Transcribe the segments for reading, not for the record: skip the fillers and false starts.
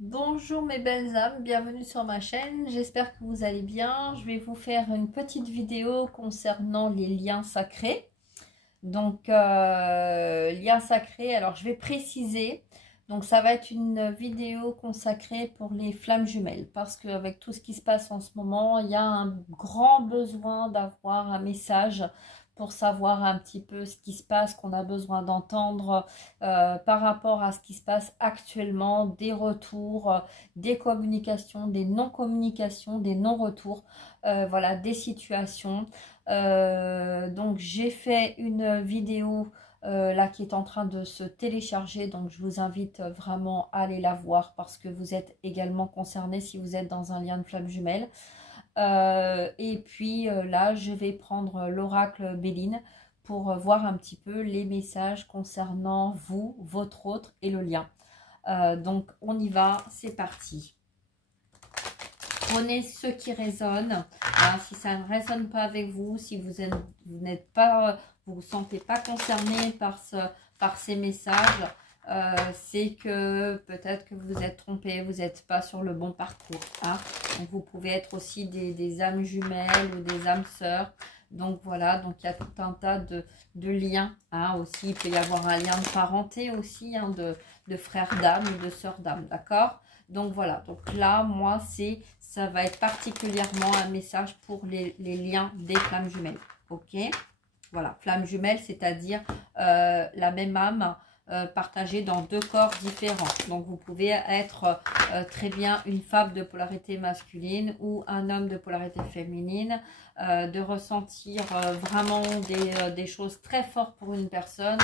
Bonjour mes belles âmes, bienvenue sur ma chaîne, j'espère que vous allez bien. Je vais vous faire une petite vidéo concernant les liens sacrés. Donc, liens sacrés, alors je vais préciser, donc ça va être une vidéo consacrée pour les flammes jumelles. Parce qu'avec tout ce qui se passe en ce moment, il y a un grand besoin d'avoir un message pour savoir un petit peu ce qui se passe, qu'on a besoin d'entendre par rapport à ce qui se passe actuellement, des retours, des communications, des non-communications, des non-retours, voilà, des situations. Donc j'ai fait une vidéo là qui est en train de se télécharger, donc je vous invite vraiment à aller la voir parce que vous êtes également concerné si vous êtes dans un lien de flamme jumelle. Et puis là je vais prendre l'oracle Béline pour voir un petit peu les messages concernant vous, votre autre et le lien. Donc on y va, c'est parti. Prenez ce qui résonne. Si ça ne résonne pas avec vous, si vous n'êtes pas, vous vous sentez pas concerné par ces messages, c'est que peut-être que vous êtes trompé, vous n'êtes pas sur le bon parcours. Donc vous pouvez être aussi des âmes jumelles ou des âmes sœurs. Donc voilà, donc il y a tout un tas de liens. Aussi, il peut y avoir un lien de parenté aussi, de frères d'âme ou de sœurs d'âme, d'accord? Donc voilà, donc là, moi, ça va être particulièrement un message pour les liens des flammes jumelles. Ok, voilà, flammes jumelles, c'est-à-dire la même âme partagée dans deux corps différents. Donc vous pouvez être très bien une femme de polarité masculine ou un homme de polarité féminine, de ressentir vraiment des choses très fortes pour une personne.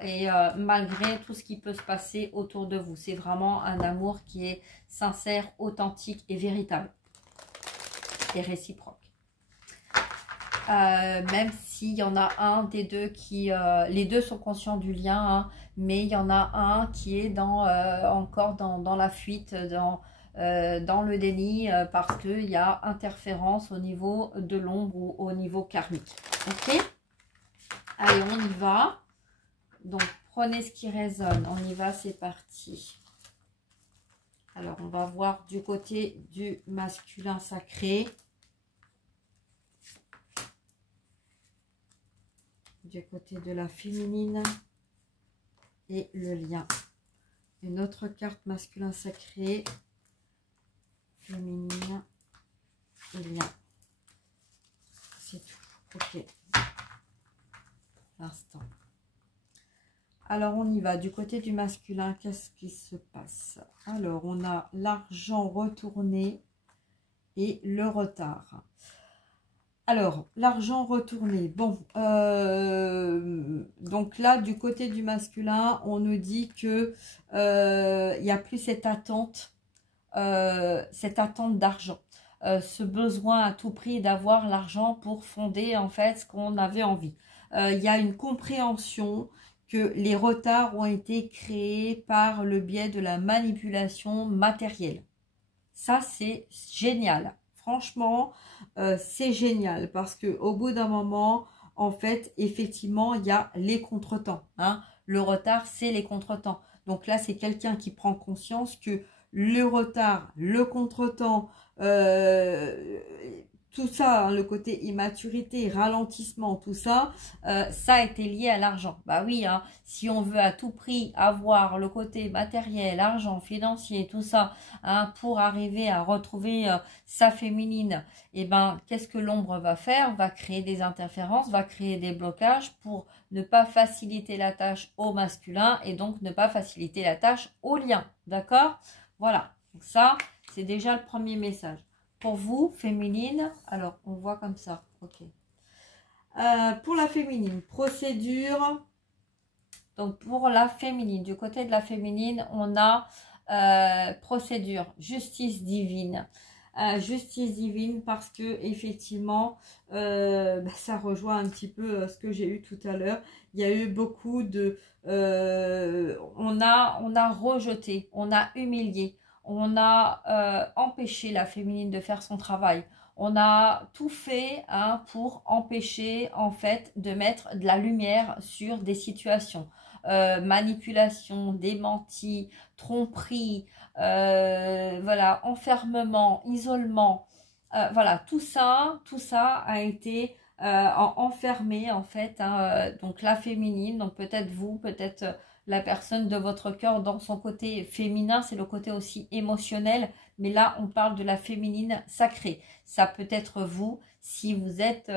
Et malgré tout ce qui peut se passer autour de vous, c'est vraiment un amour qui est sincère, authentique et véritable et réciproque. Même s'il y en a un des deux qui, les deux sont conscients du lien, mais il y en a un qui est encore dans la fuite, dans le déni, parce qu'il y a interférence au niveau de l'ombre ou au niveau karmique. Ok, allez, on y va. Donc, prenez ce qui résonne. On y va, c'est parti. Alors, on va voir du côté du masculin sacré. Du côté de la féminine. Et le lien. Une autre carte masculin sacré. Féminine. Et lien. C'est tout. Ok. L'instant. Alors, on y va. Du côté du masculin, qu'est-ce qui se passe? Alors, on a l'argent retourné et le retard. Alors, l'argent retourné. Bon, donc là, du côté du masculin, on nous dit que il n'y a plus cette attente d'argent. Ce besoin à tout prix d'avoir l'argent pour fonder, en fait, ce qu'on avait envie. Il y a une compréhension que les retards ont été créés par le biais de la manipulation matérielle. Ça, c'est génial. Franchement, c'est génial parce que au bout d'un moment, en fait, effectivement, il y a les contretemps. Le retard, c'est les contretemps. Donc là, c'est quelqu'un qui prend conscience que le retard, le contretemps, tout ça, le côté immaturité, ralentissement, tout ça, ça a été lié à l'argent. Bah oui, si on veut à tout prix avoir le côté matériel, argent, financier, tout ça, pour arriver à retrouver sa féminine, et ben, qu'est-ce que l'ombre va faire? Va créer des interférences, va créer des blocages pour ne pas faciliter la tâche au masculin et donc ne pas faciliter la tâche au lien. D'accord? Voilà. Donc ça, c'est déjà le premier message. Pour vous, féminine, alors on voit comme ça, ok. Pour la féminine, procédure. Donc pour la féminine, du côté de la féminine, on a procédure, justice divine. Justice divine parce que effectivement, ça rejoint un petit peu ce que j'ai eu tout à l'heure. Il y a eu beaucoup de... on a rejeté, on a humilié. On a empêché la féminine de faire son travail. On a tout fait pour empêcher en fait de mettre de la lumière sur des situations. manipulation, démenti, tromperie, voilà, enfermement, isolement. Voilà, tout ça a été enfermé en fait, hein, donc la féminine, donc peut-être vous, peut-être la personne de votre cœur dans son côté féminin, c'est le côté aussi émotionnel, mais là on parle de la féminine sacrée. Ça peut être vous, si vous êtes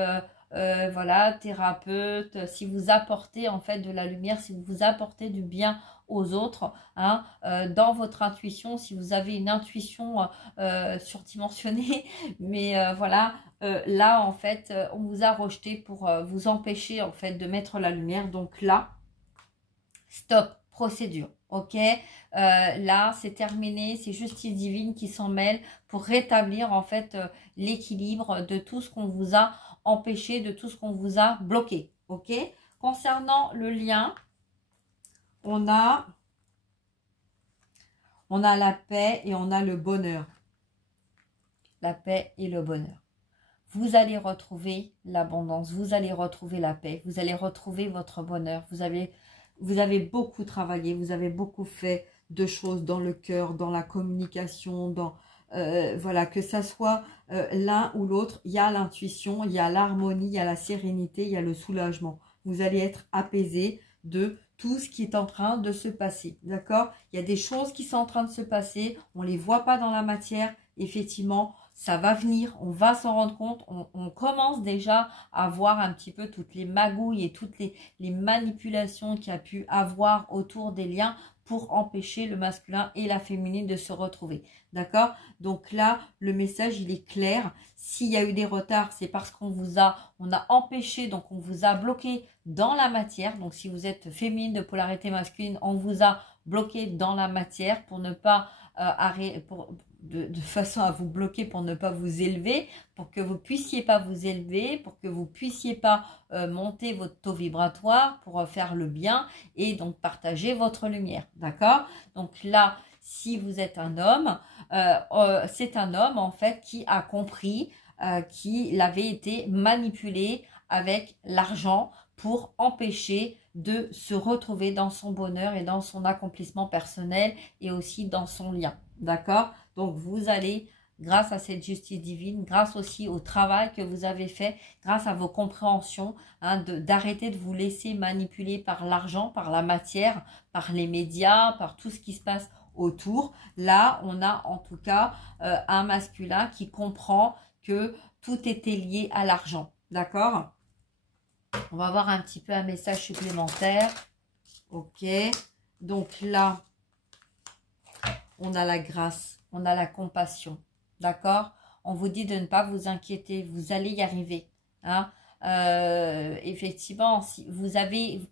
voilà, thérapeute, si vous apportez en fait de la lumière, si vous apportez du bien aux autres, hein, dans votre intuition, si vous avez une intuition surdimensionnée, mais voilà, là en fait on vous a rejeté pour vous empêcher en fait de mettre la lumière. Donc là, stop, procédure, ok, là c'est terminé, c'est justice divine qui s'en mêle pour rétablir en fait l'équilibre de tout ce qu'on vous a empêché, de tout ce qu'on vous a bloqué, ok. Concernant le lien, on a la paix et on a le bonheur. La paix et le bonheur. Vous allez retrouver l'abondance, vous allez retrouver la paix, vous allez retrouver votre bonheur. Vous avez beaucoup travaillé, vous avez beaucoup fait de choses dans le cœur, dans la communication, dans voilà, que ça soit l'un ou l'autre, il y a l'intuition, il y a l'harmonie, il y a la sérénité, il y a le soulagement. Vous allez être apaisé de tout ce qui est en train de se passer, d'accord? Il y a des choses qui sont en train de se passer, on ne les voit pas dans la matière, effectivement, ça va venir, on va s'en rendre compte, on commence déjà à voir un petit peu toutes les magouilles et toutes les manipulations qu'il y a pu avoir autour des liens pour empêcher le masculin et la féminine de se retrouver, d'accord? Donc là, le message, il est clair. S'il y a eu des retards, c'est parce on a empêché, donc on vous a bloqué dans la matière. Donc si vous êtes féminine de polarité masculine, on vous a bloqué dans la matière pour ne pas arrêter, de façon à vous bloquer pour ne pas vous élever, pour que vous puissiez pas vous élever, pour que vous puissiez pas monter votre taux vibratoire, pour faire le bien et donc partager votre lumière, d'accord? Donc là, si vous êtes un homme, c'est un homme en fait qui a compris qu'il avait été manipulé avec l'argent pour empêcher de se retrouver dans son bonheur et dans son accomplissement personnel et aussi dans son lien, d'accord? Donc vous allez, grâce à cette justice divine, grâce aussi au travail que vous avez fait, grâce à vos compréhensions, hein, d'arrêter de vous laisser manipuler par l'argent, par la matière, par les médias, par tout ce qui se passe autour. Là, on a en tout cas un masculin qui comprend que tout était lié à l'argent, d'accord? On va voir un petit peu un message supplémentaire. Ok, donc là, on a la grâce, on a la compassion, d'accord? On vous dit de ne pas vous inquiéter, vous allez y arriver, hein? Effectivement, si vous avez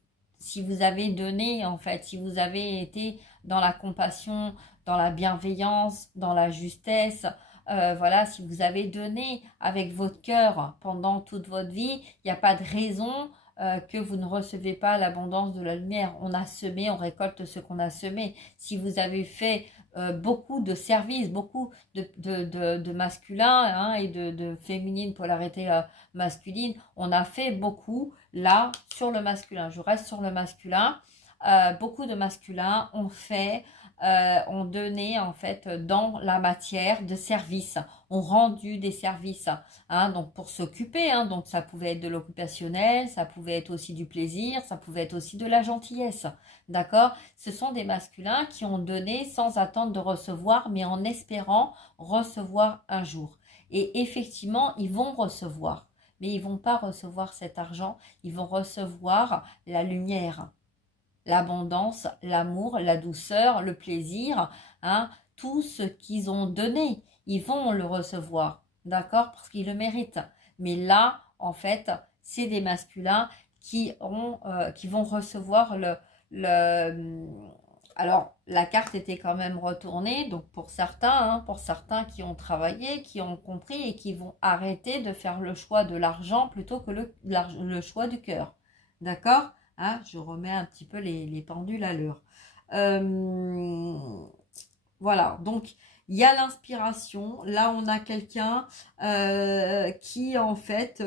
donné, en fait, si vous avez été dans la compassion, dans la bienveillance, dans la justesse, voilà, si vous avez donné avec votre cœur pendant toute votre vie, il n'y a pas de raison que vous ne recevez pas l'abondance de la lumière. On a semé, on récolte ce qu'on a semé. Si vous avez fait beaucoup de services, beaucoup de masculins, hein, et de féminine, polarité masculine, on a fait beaucoup là sur le masculin. Je reste sur le masculin. Beaucoup de masculins ont donné en fait dans la matière de service, ont rendu des services, hein, donc pour s'occuper, hein, donc ça pouvait être de l'occupationnel, ça pouvait être aussi du plaisir, ça pouvait être aussi de la gentillesse, d'accord? Ce sont des masculins qui ont donné sans attendre de recevoir, mais en espérant recevoir un jour. Et effectivement, ils vont recevoir, mais ils vont pas recevoir cet argent, ils vont recevoir la lumière, l'abondance, l'amour, la douceur, le plaisir, hein, tout ce qu'ils ont donné, ils vont le recevoir, d'accord, parce qu'ils le méritent. Mais là, en fait, c'est des masculins qui vont recevoir alors, la carte était quand même retournée, donc pour certains qui ont travaillé, qui ont compris et qui vont arrêter de faire le choix de l'argent plutôt que le choix du cœur, d'accord? Hein, je remets un petit peu les pendules à l'heure. Voilà, donc il y a l'inspiration. Là, on a quelqu'un qui, en fait,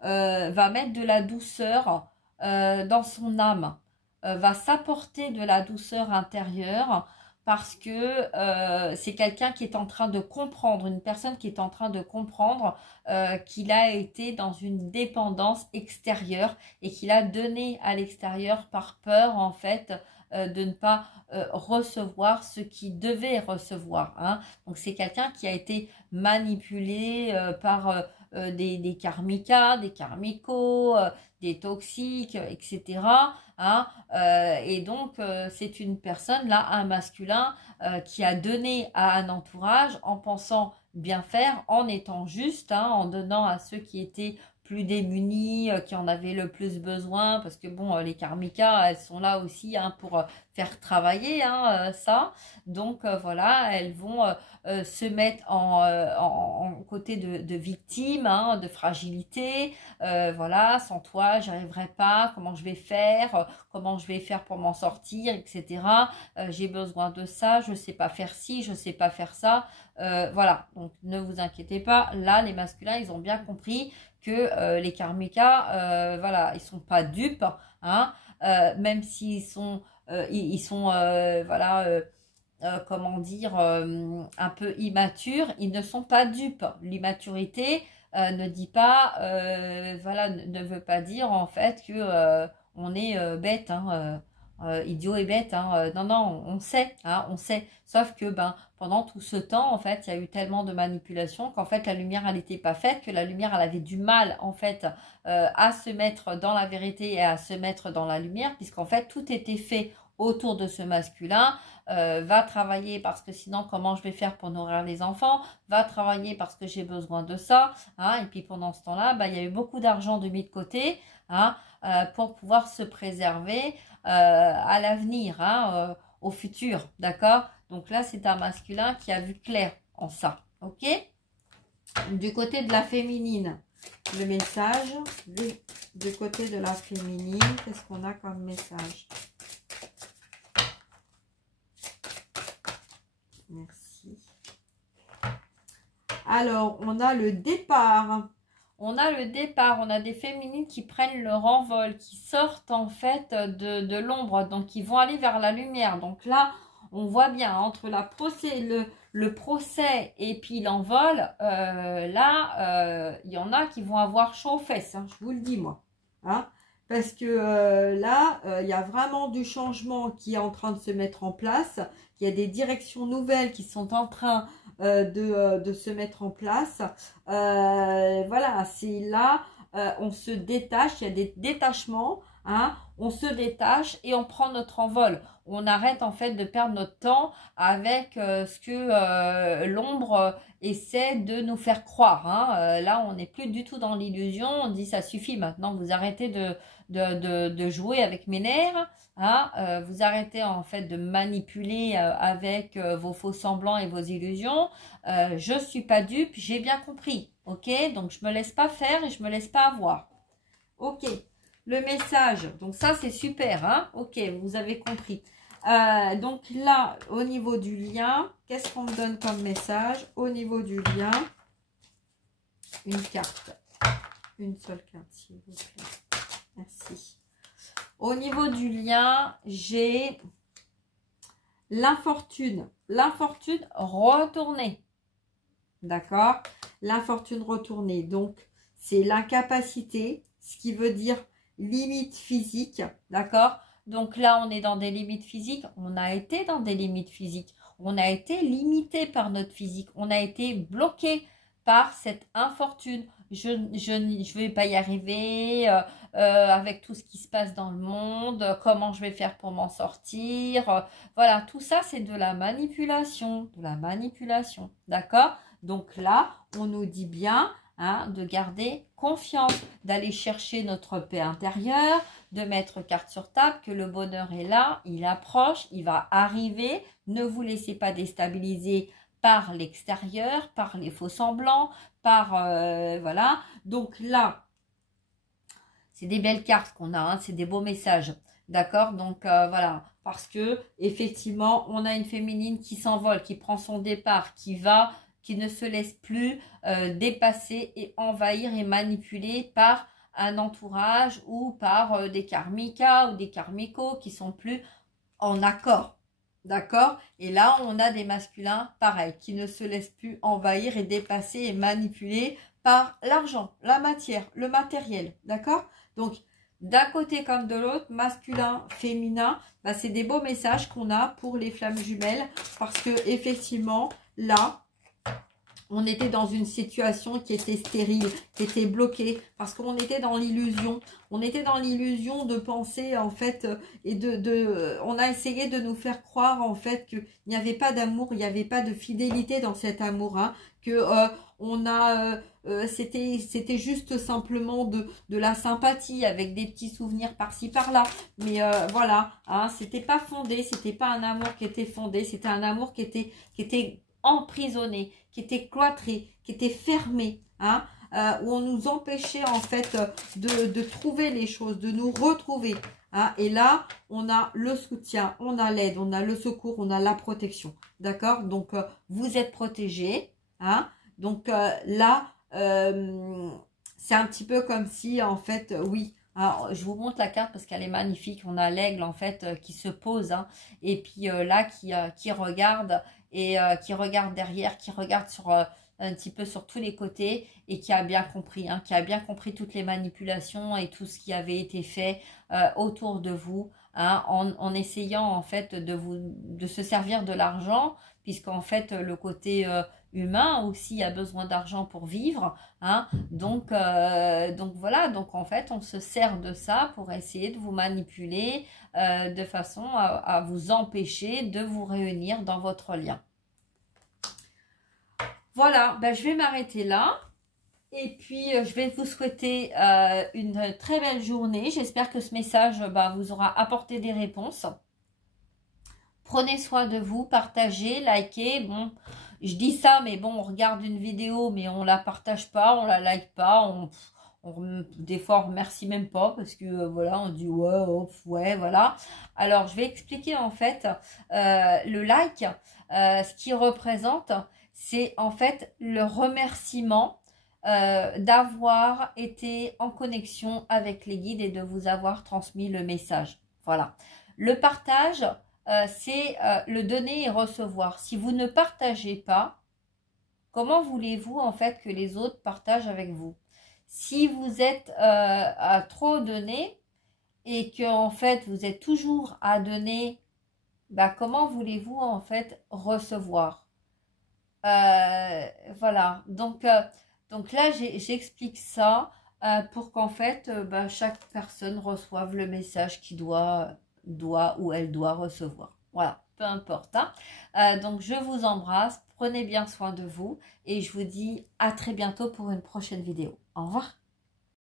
va mettre de la douceur dans son âme. va s'apporter de la douceur intérieure parce que c'est quelqu'un qui est en train de comprendre, une personne qui est en train de comprendre qu'il a été dans une dépendance extérieure et qu'il a donné à l'extérieur par peur en fait de ne pas recevoir ce qu'il devait recevoir. Hein. Donc c'est quelqu'un qui a été manipulé par des karmikas, des karmicos, des toxiques, etc. Hein, et donc, c'est une personne, là, un masculin, qui a donné à un entourage en pensant bien faire, en étant juste, hein, en donnant à ceux qui étaient plus démunis, qui en avaient le plus besoin, parce que bon, les karmikas, elles sont là aussi hein, pour faire travailler hein, ça. Donc voilà, elles vont se mettre en côté de victime, hein, de fragilité. Voilà, sans toi, j'y arriverai pas. Comment je vais faire? Comment je vais faire pour m'en sortir, etc. J'ai besoin de ça. Je sais pas faire ci, je sais pas faire ça. Voilà, donc ne vous inquiétez pas. Là, les masculins, ils ont bien compris que les karmikas, voilà, ils sont pas dupes, hein, même s'ils sont, ils sont, voilà, comment dire, un peu immatures, ils ne sont pas dupes. L'immaturité ne dit pas, voilà, ne veut pas dire en fait que on est bête, hein, idiot et bête. Hein, non, non, on sait, hein, on sait. Sauf que ben, pendant tout ce temps, en fait, il y a eu tellement de manipulations qu'en fait, la lumière, elle n'était pas faite, que la lumière, elle avait du mal, en fait, à se mettre dans la vérité et à se mettre dans la lumière, puisqu'en fait, tout était fait autour de ce masculin. Va travailler parce que sinon comment je vais faire pour nourrir les enfants, va travailler parce que j'ai besoin de ça, hein, et puis pendant ce temps-là, bah, il y a eu beaucoup d'argent de mis de côté hein, pour pouvoir se préserver à l'avenir, hein, au futur, d'accord? Donc là, c'est un masculin qui a vu clair en ça, ok? Du côté de la féminine, le message, du côté de la féminine, qu'est-ce qu'on a comme message? Merci. Alors, on a le départ. On a le départ. On a des féminines qui prennent leur envol, qui sortent en fait de l'ombre. Donc, qui vont aller vers la lumière. Donc là, on voit bien entre le procès et puis l'envol. Là, il y en a qui vont avoir chaud aux fesses. Hein, je vous le dis, moi. Hein, parce que là, il y a vraiment du changement qui est en train de se mettre en place. Il y a des directions nouvelles qui sont en train de se mettre en place. Voilà, c'est là, on se détache, il y a des détachements, hein, on se détache et on prend notre envol. On arrête en fait de perdre notre temps avec ce que l'ombre essaie de nous faire croire. Hein. Là, on n'est plus du tout dans l'illusion. On dit ça suffit maintenant, vous arrêtez de jouer avec mes nerfs. Hein, vous arrêtez en fait de manipuler avec vos faux semblants et vos illusions. Je suis pas dupe, j'ai bien compris. Ok, donc je me laisse pas faire et je me laisse pas avoir. Ok, le message. Donc ça c'est super. Hein, ok, vous avez compris. Donc là, au niveau du lien, qu'est-ce qu'on me donne comme message? Au niveau du lien, une carte. Une seule carte, s'il vous plaît. Merci. Au niveau du lien, j'ai l'infortune. L'infortune retournée. D'accord? L'infortune retournée. Donc, c'est l'incapacité, ce qui veut dire limite physique. D'accord? Donc là, on est dans des limites physiques. On a été dans des limites physiques. On a été limité par notre physique. On a été bloqué par cette infortune. Je ne vais pas y arriver avec tout ce qui se passe dans le monde, comment je vais faire pour m'en sortir. Voilà, tout ça, c'est de la manipulation, d'accord? Donc là, on nous dit bien hein, de garder confiance, d'aller chercher notre paix intérieure, de mettre carte sur table, que le bonheur est là, il approche, il va arriver. Ne vous laissez pas déstabiliser par l'extérieur, par les faux semblants, par voilà. Donc là, c'est des belles cartes qu'on a, hein, c'est des beaux messages, d'accord. Donc voilà, parce que effectivement, on a une féminine qui s'envole, qui prend son départ, qui ne se laisse plus dépasser et envahir et manipuler par un entourage ou par des karmikas ou des karmicos qui sont plus en accord. D'accord? Et là, on a des masculins, pareil, qui ne se laissent plus envahir et dépasser et manipuler par l'argent, la matière, le matériel. D'accord? Donc, d'un côté comme de l'autre, masculin, féminin, bah, c'est des beaux messages qu'on a pour les flammes jumelles. Parce que effectivement, là, on était dans une situation qui était stérile, qui était bloquée, parce qu'on était dans l'illusion. On était dans l'illusion de penser, en fait, et on a essayé de nous faire croire, en fait, qu'il n'y avait pas d'amour, il n'y avait pas de fidélité dans cet amour, hein, que c'était juste simplement de la sympathie avec des petits souvenirs par-ci par-là. Mais voilà, hein, c'était pas fondé, c'était pas un amour qui était fondé, c'était un amour qui était emprisonné, qui était cloîtré, qui était fermé, hein, où on nous empêchait en fait de trouver les choses, de nous retrouver. Hein, et là, on a le soutien, on a l'aide, on a le secours, on a la protection. D'accord? Donc, vous êtes protégés. Hein, donc là, c'est un petit peu comme si, en fait, oui. Alors, je vous montre la carte parce qu'elle est magnifique. On a l'aigle, en fait, qui se pose. Hein, et puis là, qui regarde et qui regarde derrière, qui regarde sur un petit peu sur tous les côtés et qui a bien compris, hein, qui a bien compris toutes les manipulations et tout ce qui avait été fait autour de vous, hein, en essayant en fait de se servir de l'argent, puisqu'en fait le côté humain aussi a besoin d'argent pour vivre, hein, donc voilà, donc en fait on se sert de ça pour essayer de vous manipuler de façon à vous empêcher de vous réunir dans votre lien. Voilà, ben, je vais m'arrêter là. Et puis, je vais vous souhaiter une très belle journée. J'espère que ce message vous aura apporté des réponses. Prenez soin de vous, partagez, likez. Bon, je dis ça, mais bon, on regarde une vidéo, mais on la partage pas, on la like pas. Des fois, on remercie même pas parce que, voilà, on dit ouais, oh, ouais, voilà. Alors, je vais expliquer en fait le like, ce qu'il représente. C'est en fait le remerciement d'avoir été en connexion avec les guides et de vous avoir transmis le message. Voilà. Le partage, c'est le donner et recevoir. Si vous ne partagez pas, comment voulez-vous en fait que les autres partagent avec vous? Si vous êtes à trop donner et que en fait vous êtes toujours à donner, comment voulez-vous en fait recevoir? Voilà, donc là j'explique ça pour qu'en fait chaque personne reçoive le message qu'il doit ou elle doit recevoir. Voilà, peu importe. Hein. Donc je vous embrasse, prenez bien soin de vous et je vous dis à très bientôt pour une prochaine vidéo. Au revoir.